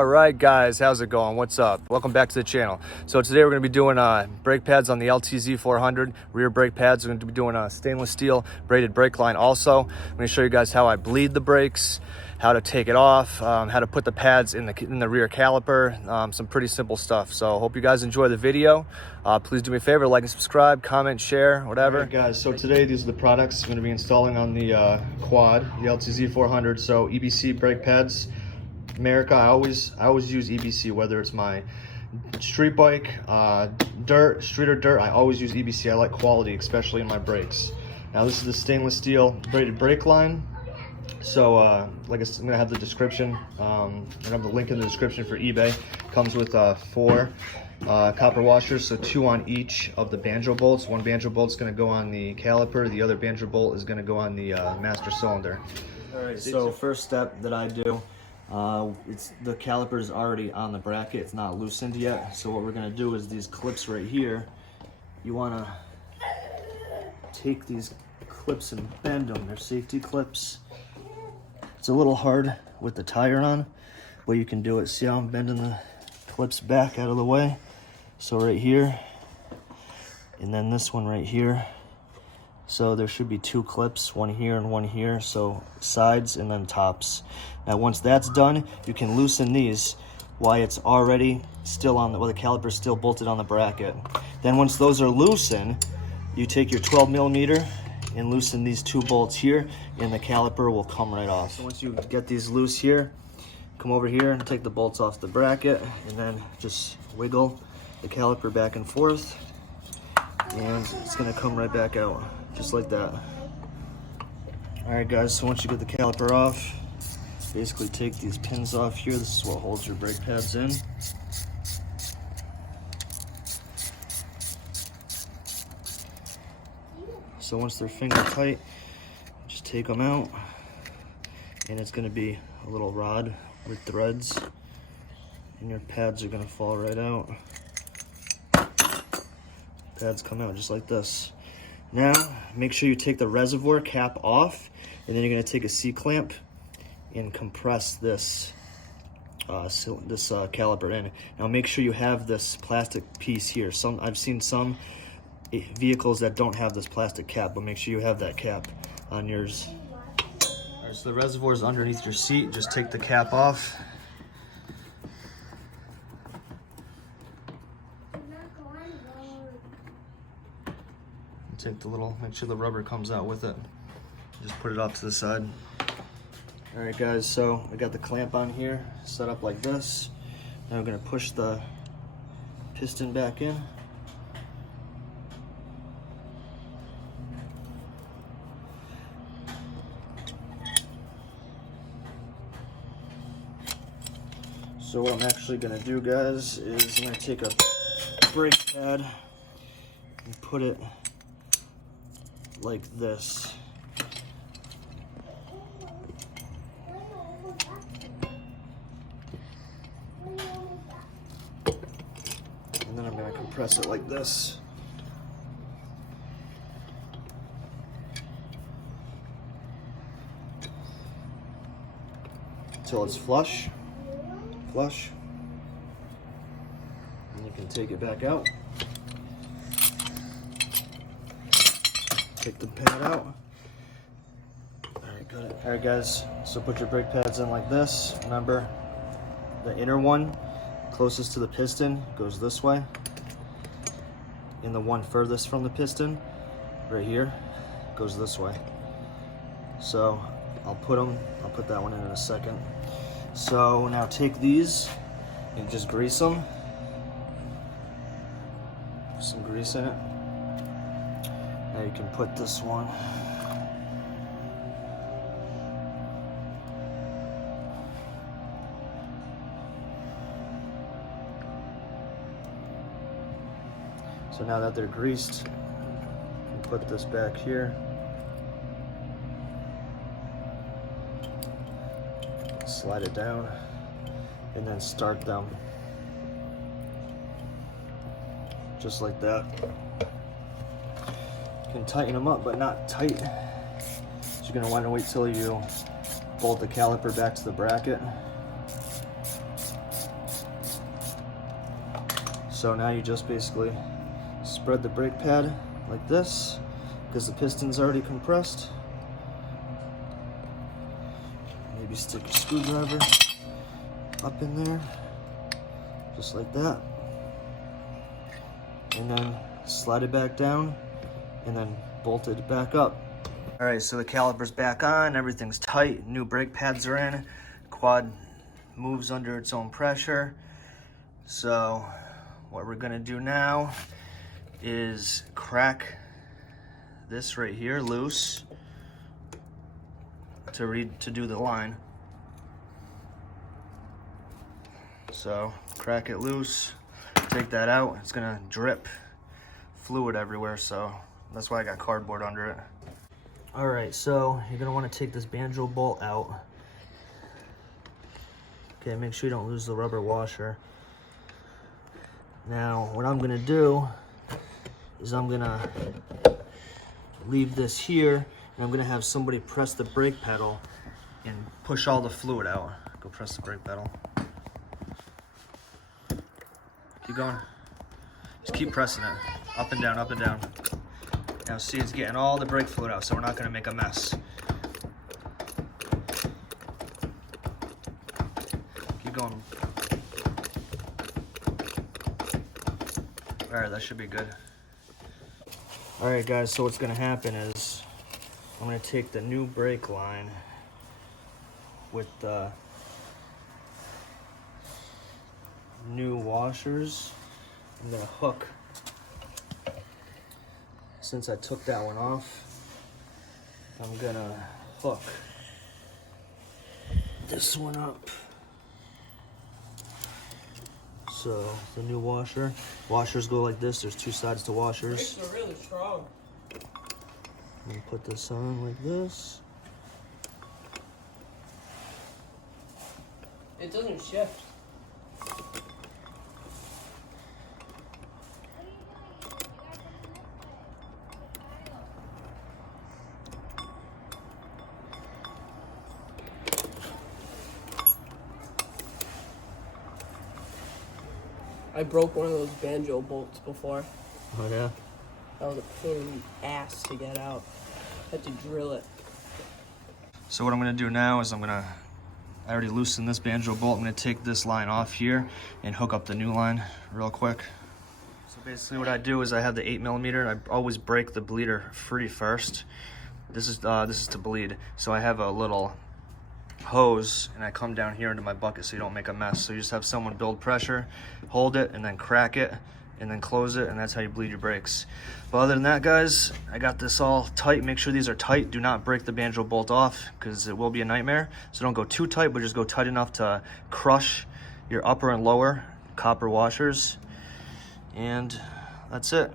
All right, guys, how's it going? What's up? Welcome back to the channel. So today we're going to be doing brake pads on the Ltz400 rear brake pads. We're going to be doing a stainless steel braided brake line also. I'm going to show you guys how I bleed the brakes, how to take it off, how to put the pads in the rear caliper, some pretty simple stuff. So hope you guys enjoy the video. Please do me a favor, like and subscribe, comment, share, whatever. All right, guys, so today these are the products I'm going to be installing on the quad, the Ltz400. So EBC brake pads. America, I always use EBC, whether it's my street bike, dirt, street or dirt. I always use EBC. I like quality, especially in my brakes. Now this is the stainless steel braided brake line. So like I'm gonna have the description. I'm gonna have the link in the description for eBay. Comes with 4 copper washers, so 2 on each of the banjo bolts. One banjo bolt's gonna go on the caliper. The other banjo bolt is gonna go on the master cylinder. All right. So first step that I do. It's the caliper is already on the bracket, it's not loosened yet. So what we're going to do is these clips right here, you want to take these clips and bend them. They're safety clips. It's a little hard with the tire on, but you can do it. See how I'm bending the clips back out of the way? So right here, and then this one right here. So there should be 2 clips, one here and one here, so sides and then tops. Now once that's done, you can loosen these while it's already still on the, well, the caliper's still bolted on the bracket. Then once those are loosened, you take your 12mm and loosen these 2 bolts here, and the caliper will come right off. So once you get these loose here, come over here and take the bolts off the bracket, and then just wiggle the caliper back and forth, and it's gonna come right back out. Just like that. All right, guys, so once you get the caliper off, basically take these pins off here. This is what holds your brake pads in. So once they're finger tight, just take them out, and it's going to be a little rod with threads, and your pads are going to fall right out. Pads come out just like this. Now, make sure you take the reservoir cap off, and then you're going to take a C-clamp and compress this caliper in. Now, make sure you have this plastic piece here. I've seen some vehicles that don't have this plastic cap, but make sure you have that cap on yours. All right, so the reservoir is underneath your seat. Just take the cap off. Take the little, make sure the rubber comes out with it. Just put it off to the side. All right, guys, so I got the clamp on here, set up like this. Now I'm gonna push the piston back in. So what I'm actually gonna do, guys, is I'm gonna take a brake pad and put it like this. And then I'm going to compress it like this. Until it's flush. And you can take it back out. Take the pad out. All right, got it. All right, guys, so put your brake pads in like this. Remember, the inner one closest to the piston goes this way, and the one furthest from the piston right here goes this way. So I'll put that one in a second. So now take these and just grease them. Put some grease in it. Now you can put this one. So now that they're greased, you can put this back here. Slide it down, and then start them. Just like that. You can tighten them up, but not tight. So you're going to want to wait till you bolt the caliper back to the bracket. So now you just basically spread the brake pad like this, because the piston's already compressed. Maybe stick a screwdriver up in there, just like that. And then slide it back down, and then bolt it back up. All right, so the caliper's back on, everything's tight, new brake pads are in, quad moves under its own pressure. So what we're gonna do now is crack this right here loose to do the line. So crack it loose, take that out, it's gonna drip fluid everywhere, so that's why I got cardboard under it. All right, so you're gonna wanna take this banjo bolt out. Okay, make sure you don't lose the rubber washer. Now, what I'm gonna do is I'm gonna leave this here, and I'm gonna have somebody press the brake pedal and push all the fluid out. Go press the brake pedal. Keep going. Just keep pressing it. Up and down, up and down. Now see, it's getting all the brake fluid out, so we're not gonna make a mess. Keep going. All right, that should be good. All right, guys, so what's gonna happen is I'm gonna take the new brake line with the new washers. I'm gonna hook, since I took that one off, I'm gonna hook this one up. So the new washers go like this. There's two sides to washers. Brakes are really strong. I'm gonna put this on like this. It doesn't shift. I broke one of those banjo bolts before. Oh yeah? That was a pain in the ass to get out. Had to drill it. So what I'm gonna do now is I already loosened this banjo bolt. I'm gonna take this line off here and hook up the new line real quick. So basically what I do is I have the 8mm, and I always break the bleeder free first. This is to bleed. So I have a little hose, and I come down here into my bucket so you don't make a mess. So you just have someone build pressure, hold it, and then crack it, and then close it, and that's how you bleed your brakes. But other than that, guys, I got this all tight. Make sure these are tight. Do not break the banjo bolt off, because it will be a nightmare. So don't go too tight, but just go tight enough to crush your upper and lower copper washers. And that's it.